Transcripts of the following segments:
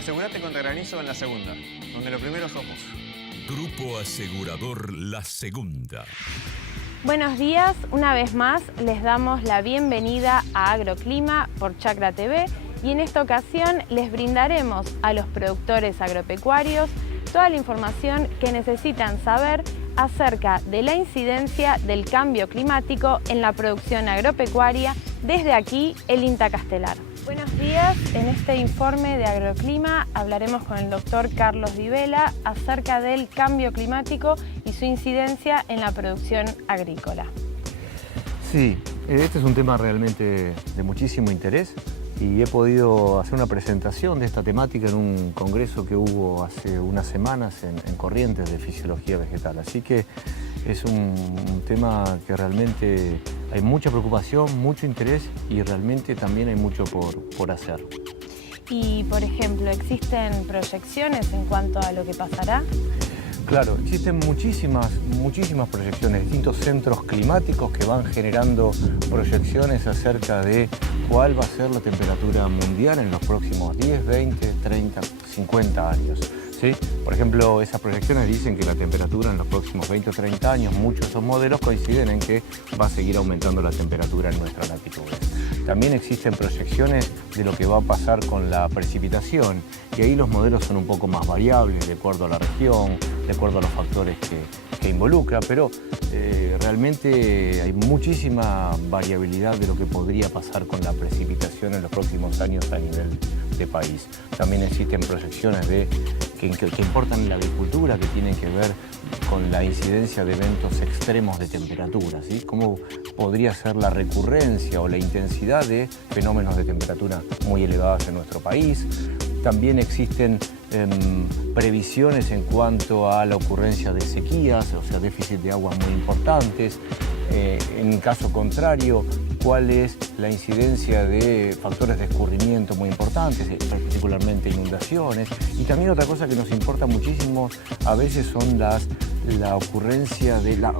Asegurate contra granizo en La Segunda, donde lo primero sos vos. Grupo Asegurador La Segunda. Buenos días, una vez más les damos la bienvenida a Agroclima por Chacra TV y en esta ocasión les brindaremos a los productores agropecuarios toda la información que necesitan saber acerca de la incidencia del cambio climático en la producción agropecuaria desde aquí, el INTA Castelar. Buenos días, en este informe de Agroclima hablaremos con el doctor Carlos Di Vela acerca del cambio climático y su incidencia en la producción agrícola. Sí, este es un tema realmente de muchísimo interés y he podido hacer una presentación de esta temática en un congreso que hubo hace unas semanas en Corrientes de Fisiología Vegetal. Así que es un tema que realmente hay mucha preocupación, mucho interés y realmente también hay mucho por hacer. Y, por ejemplo, ¿existen proyecciones en cuanto a lo que pasará? Claro, existen muchísimas proyecciones, distintos centros climáticos que van generando proyecciones acerca de cuál va a ser la temperatura mundial en los próximos 10, 20, 30, 50 años. ¿Sí? Por ejemplo, esas proyecciones dicen que la temperatura en los próximos 20 o 30 años, muchos de esos modelos coinciden en que va a seguir aumentando la temperatura en nuestras latitudes. También existen proyecciones de lo que va a pasar con la precipitación y ahí los modelos son un poco más variables de acuerdo a la región, de acuerdo a los factores que involucra, pero realmente hay muchísima variabilidad de lo que podría pasar con la precipitación en los próximos años a nivel de país. También existen proyecciones que importan la agricultura, que tienen que ver con la incidencia de eventos extremos de temperatura, ¿sí? Cómo podría ser la recurrencia o la intensidad de fenómenos de temperatura muy elevadas en nuestro país. También existen previsiones en cuanto a la ocurrencia de sequías, o sea, déficit de agua muy importantes. En caso contrario, cuál es la incidencia de factores de escurrimiento muy importantes, particularmente inundaciones. Y también otra cosa que nos importa muchísimo a veces son la ocurrencia de la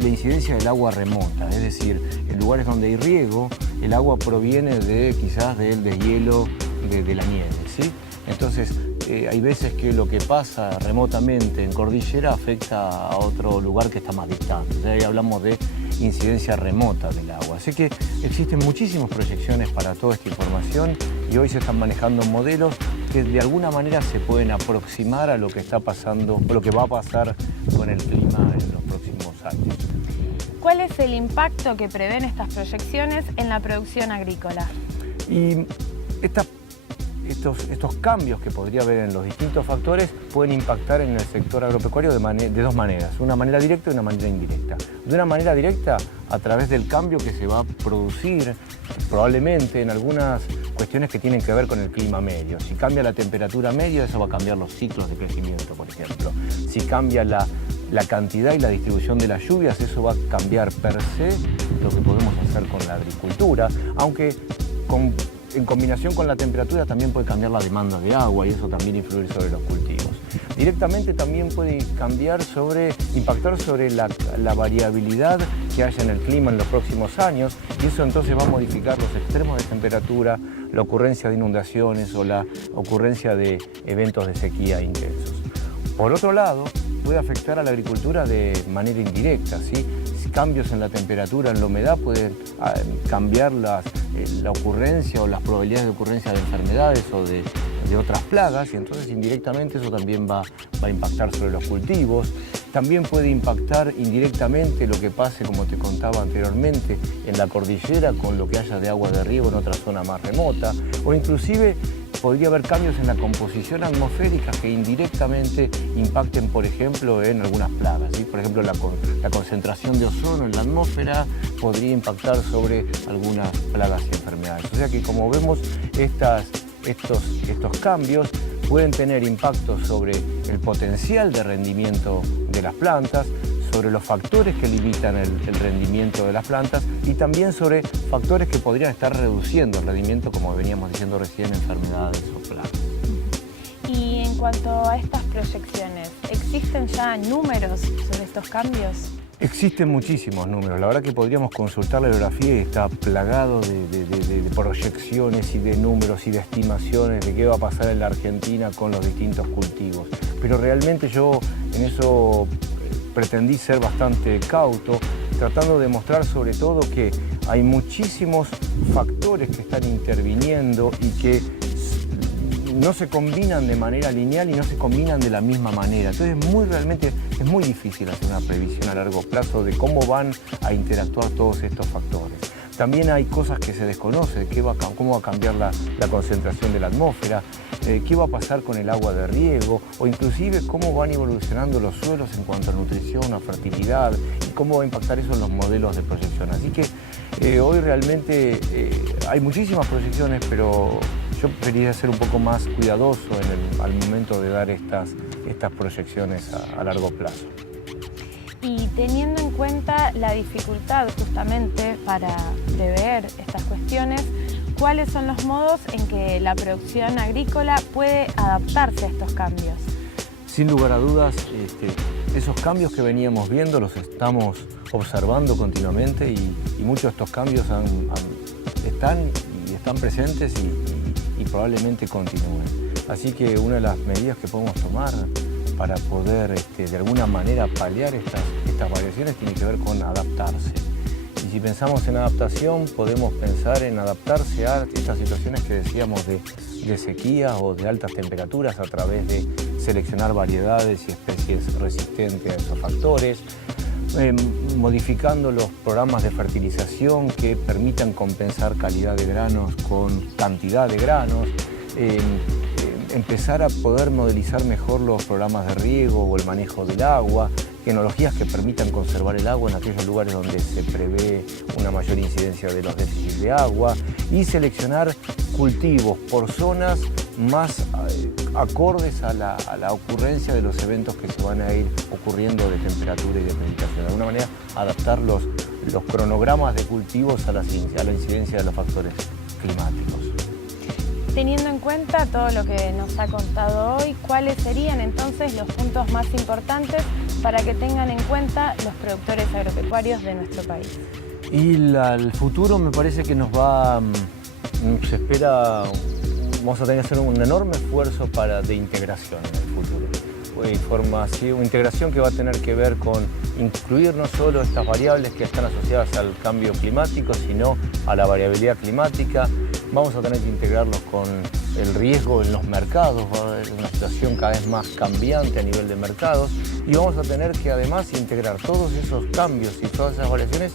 incidencia del agua remota, es decir, en lugares donde hay riego, el agua proviene quizás del deshielo de la nieve, ¿sí? Entonces, hay veces que lo que pasa remotamente en cordillera afecta a otro lugar que está más distante. O sea, ahí hablamos de incidencia remota del agua. Así que existen muchísimas proyecciones para toda esta información y hoy se están manejando modelos que de alguna manera se pueden aproximar a lo que está pasando, o lo que va a pasar con el clima en los próximos años. ¿Cuál es el impacto que prevén estas proyecciones en la producción agrícola? Y estos cambios que podría haber en los distintos factores pueden impactar en el sector agropecuario de dos maneras, una manera directa y una manera indirecta. De una manera directa, a través del cambio que se va a producir probablemente en algunas cuestiones que tienen que ver con el clima medio. Si cambia la temperatura media, eso va a cambiar los ciclos de crecimiento, por ejemplo. Si cambia la cantidad y la distribución de las lluvias, eso va a cambiar per se lo que podemos hacer con la agricultura, aunque en combinación con la temperatura también puede cambiar la demanda de agua y eso también influir sobre los cultivos. Directamente también puede impactar sobre la variabilidad que haya en el clima en los próximos años y eso entonces va a modificar los extremos de temperatura, la ocurrencia de inundaciones o la ocurrencia de eventos de sequía intensos. Por otro lado, puede afectar a la agricultura de manera indirecta, ¿sí? Cambios en la temperatura, en la humedad, pueden cambiar la ocurrencia o las probabilidades de ocurrencia de enfermedades o de otras plagas y entonces indirectamente eso también va a impactar sobre los cultivos. También puede impactar indirectamente lo que pase, como te contaba anteriormente, en la cordillera con lo que haya de agua de riego en otra zona más remota o inclusive podría haber cambios en la composición atmosférica que indirectamente impacten, por ejemplo, en algunas plagas, ¿sí? Por ejemplo, la concentración de ozono en la atmósfera podría impactar sobre algunas plagas y enfermedades. O sea que, como vemos, estos cambios pueden tener impactos sobre el potencial de rendimiento de las plantas, sobre los factores que limitan el rendimiento de las plantas y también sobre factores que podrían estar reduciendo el rendimiento, como veníamos diciendo recién, enfermedades o plagas. Y en cuanto a estas proyecciones, ¿existen ya números sobre estos cambios? Existen muchísimos números, la verdad que podríamos consultar la bibliografía y está plagado de proyecciones y de números y de estimaciones de qué va a pasar en la Argentina con los distintos cultivos. Pero realmente yo en eso pretendí ser bastante cauto, tratando de mostrar sobre todo que hay muchísimos factores que están interviniendo y que no se combinan de manera lineal y no se combinan de la misma manera. Entonces realmente es muy difícil hacer una previsión a largo plazo de cómo van a interactuar todos estos factores. También hay cosas que se desconocen, cómo va a cambiar la concentración de la atmósfera, qué va a pasar con el agua de riego o inclusive cómo van evolucionando los suelos en cuanto a nutrición, a fertilidad y cómo va a impactar eso en los modelos de proyección. Así que hoy realmente hay muchísimas proyecciones, pero yo preferiría ser un poco más cuidadoso al momento de dar estas proyecciones a largo plazo. Y teniendo en cuenta la dificultad justamente para prever estas cuestiones, ¿cuáles son los modos en que la producción agrícola puede adaptarse a estos cambios? Sin lugar a dudas, esos cambios que veníamos viendo los estamos observando continuamente y muchos de estos cambios están presentes y probablemente continúen. Así que una de las medidas que podemos tomar para poder de alguna manera paliar estas variaciones tiene que ver con adaptarse. Y si pensamos en adaptación, podemos pensar en adaptarse a estas situaciones que decíamos de sequía o de altas temperaturas a través de seleccionar variedades y especies resistentes a esos factores, modificando los programas de fertilización que permitan compensar calidad de granos con cantidad de granos, empezar a poder modelizar mejor los programas de riego o el manejo del agua, tecnologías que permitan conservar el agua en aquellos lugares donde se prevé una mayor incidencia de los déficits de agua y seleccionar cultivos por zonas más acordes a la ocurrencia de los eventos que se van a ir ocurriendo de temperatura y de precipitación. De alguna manera, adaptar los cronogramas de cultivos a la incidencia de los factores climáticos. Teniendo en cuenta todo lo que nos ha contado hoy, ¿cuáles serían entonces los puntos más importantes para que tengan en cuenta los productores agropecuarios de nuestro país? Y el futuro me parece que se espera, vamos a tener que hacer un enorme esfuerzo de integración en el futuro. Una integración que va a tener que ver con incluir no solo estas variables que están asociadas al cambio climático, sino a la variabilidad climática. Vamos a tener que integrarlos con el riesgo en los mercados, va a haber una situación cada vez más cambiante a nivel de mercados y vamos a tener que además integrar todos esos cambios y todas esas variaciones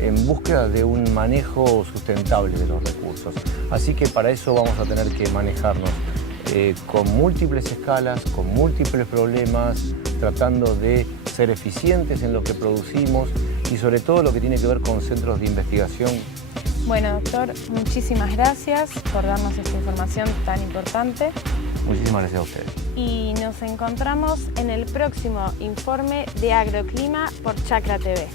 en búsqueda de un manejo sustentable de los recursos. Así que para eso vamos a tener que manejarnos con múltiples escalas, con múltiples problemas, tratando de ser eficientes en lo que producimos y sobre todo lo que tiene que ver con centros de investigación. Bueno, doctor, muchísimas gracias por darnos esta información tan importante. Muchísimas gracias a ustedes. Y nos encontramos en el próximo informe de Agroclima por Chacra TV.